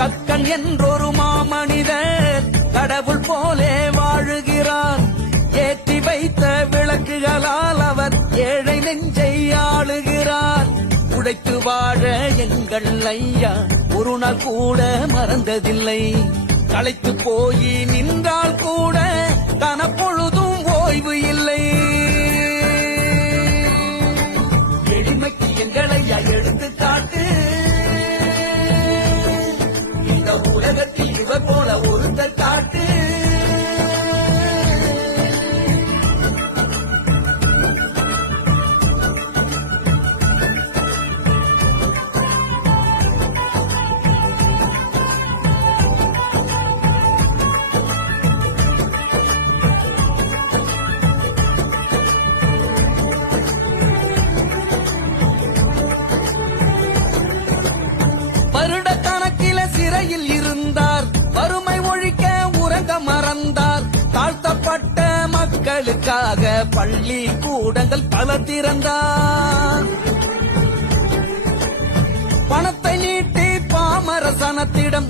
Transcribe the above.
கக்கன் என்றொரு மாமனிதர் கடவுள் போலே வாழுகிறார். ஏற்றி வைத்த விளக்குகளால் அவர் ஏழை நெஞ்சை ஆளுகிறார். உழைத்து வாழ எங்கள் ஐயா ஒரு நாள் கூட மறந்ததில்லை. களைத்து போய் நின்றால் கூட கனப்பொழுதும் ஓய்வு இல்லை. எளிமைக்கு எங்கள் ஐயா எடுத்து காட்டு. இந்த உலகத்தில் இவர் போல ஒருத்தர் காட்டு. வருடக்கணக்கில சிறையில் இருந்தார். வறுமை ஒழிக்க உறங்க மறந்தார். தாழ்த்தப்பட்ட மக்களுக்காக பள்ளி கூடங்கள் பல திறந்தார். பணத்தை நீட்டி பாமர சனத்திடம்